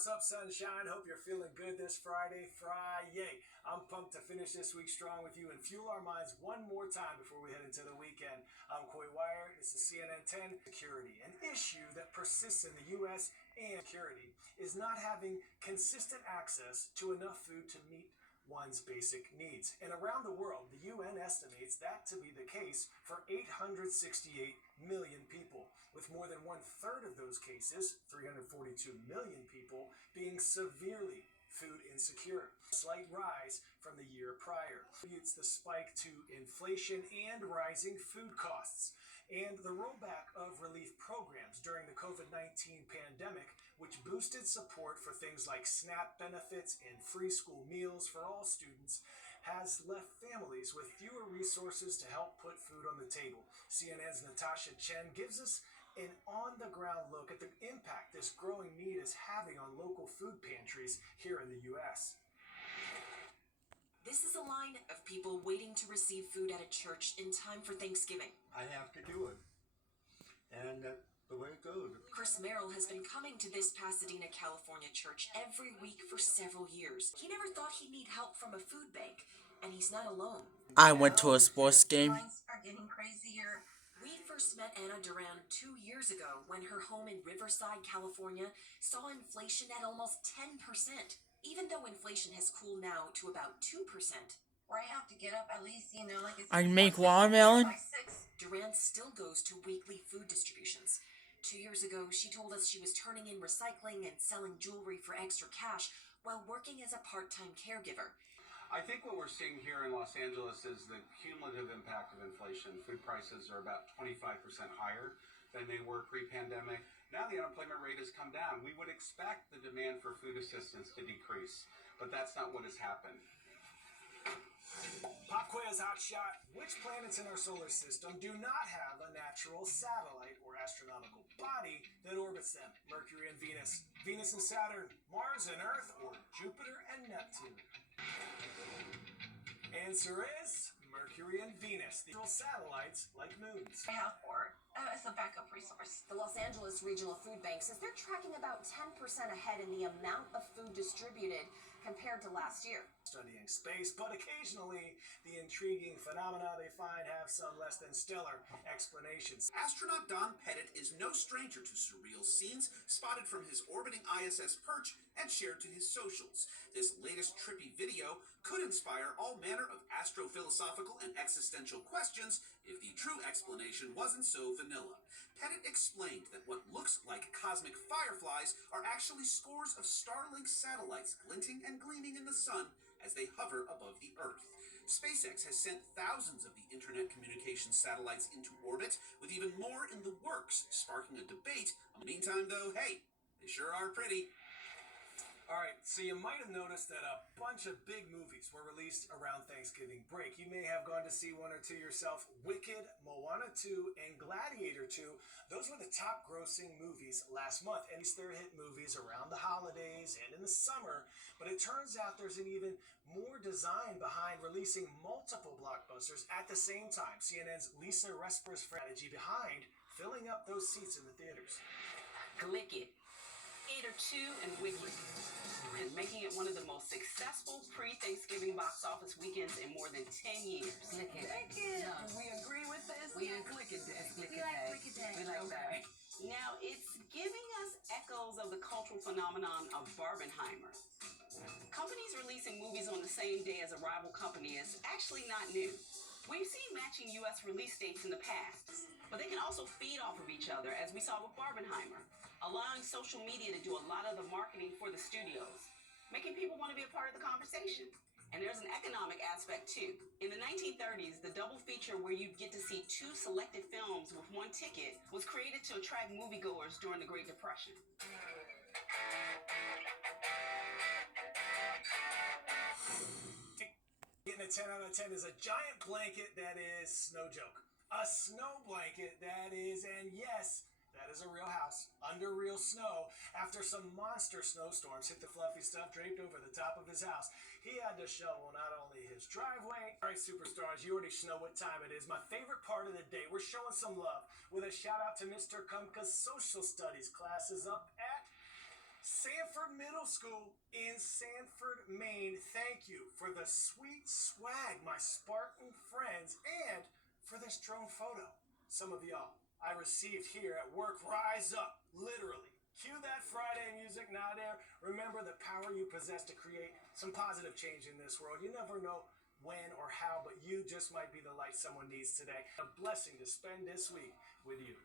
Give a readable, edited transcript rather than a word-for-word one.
What's up, sunshine? Hope you're feeling good this Friday. I'm pumped to finish this week strong with you and fuel our minds one more time before we head into the weekend. I'm Coy Wire. This is CNN 10 Security. An issue that persists in the U.S. and security is not having consistent access to enough food to meet one's basic needs. And around the world, the UN estimates that to be the case for 868 million people, with more than one-third of those cases, 342 million people, being severely food insecure. A slight rise from the year prior. It's the spike to inflation and rising food costs, and the rollback of relief programs during the COVID-19 pandemic, which boosted support for things like SNAP benefits and free school meals for all students, has left families with fewer resources to help put food on the table. CNN's Natasha Chen gives us an on-the-ground look at the impact this growing need is having on local food pantries here in the U.S. This is a line of people waiting to receive food at a church in time for Thanksgiving. I have to do it. And the way it goes. Chris Merrill has been coming to this Pasadena, California church every week for several years. He never thought he'd need help from a food bank, and he's not alone. I went to a sports game. Lines are getting crazier. We first met Anna Duran 2 years ago when her home in Riverside, California saw inflation at almost 10%. Even though inflation has cooled now to about 2%. Where I have to get up at least, like it's... I make watermelon. Duran still goes to weekly food distributions. 2 years ago, she told us she was turning in recycling and selling jewelry for extra cash while working as a part-time caregiver. I think what we're seeing here in Los Angeles is the cumulative impact of inflation. Food prices are about 25% higher than they were pre-pandemic. Now the unemployment rate has come down. We would expect the demand for food assistance to decrease, but that's not what has happened. Pop quiz hot shot. Which planets in our solar system do not have a natural satellite or astronomical body that orbits them? Mercury and Venus, Venus and Saturn, Mars and Earth, or Jupiter and Neptune? Answer is Mercury and Venus. These are satellites like moons. I have four. As a backup resource. The Los Angeles Regional Food Bank says they're tracking about 10% ahead in the amount of food distributed compared to last year. Studying space, but occasionally the intriguing phenomena they find have some less than stellar explanations. Astronaut Don Pettit is no stranger to surreal scenes spotted from his orbiting ISS perch and shared to his socials. This latest trippy video could inspire all manner of astrophilosophical and existential questions if the true explanation wasn't so vanilla. Pettit explained that what looks like cosmic fireflies are actually scores of Starlink satellites glinting and gleaming in the sun as they hover above the Earth. SpaceX has sent thousands of the internet communications satellites into orbit, with even more in the works, sparking a debate. In the meantime, though, hey, they sure are pretty. Alright, so you might have noticed that a bunch of big movies were released around Thanksgiving break. You may have gone to see one or two yourself. Wicked, Moana 2, and Gladiator 2. Those were the top grossing movies last month. And they're hit movies around the holidays and in the summer. But it turns out there's an even more design behind releasing multiple blockbusters at the same time. CNN's Lisa Resper's strategy behind filling up those seats in the theaters. Wicked, Gladiator 2, and Wicked, and making it one of the most successful pre-Thanksgiving box office weekends in more than 10 years. Wicked. No. Do we agree with this? We like Wicked Day. We like Wicked Day. We like that. Now, it's giving us echoes of the cultural phenomenon of Barbenheimer. Companies releasing movies on the same day as a rival company is actually not new. We've seen matching U.S. release dates in the past, but they can also feed off of each other, as we saw with Barbenheimer, allowing social media to do a lot of the marketing for the studios, making people want to be a part of the conversation. And there's an economic aspect too. In the 1930s, the double feature where you'd get to see two selected films with one ticket was created to attract moviegoers during the Great Depression. Getting a 10 out of 10 is a giant blanket that is no joke. A snow blanket that is, and yes, that is a real house, under real snow. After some monster snowstorms hit the fluffy stuff draped over the top of his house, he had to shovel not only his driveway. All right, superstars, you already know what time it is. My favorite part of the day. We're showing some love with a shout out to Mr. Kumka's social studies class is up at Sanford Middle School in Sanford, Maine, thank you for the sweet swag, my Spartan friends, and for this drone photo. Some of y'all I received here at work. Rise up, literally. Cue that Friday music, Nader. Remember the power you possess to create some positive change in this world. You never know when or how, but you just might be the light someone needs today. A blessing to spend this week with you.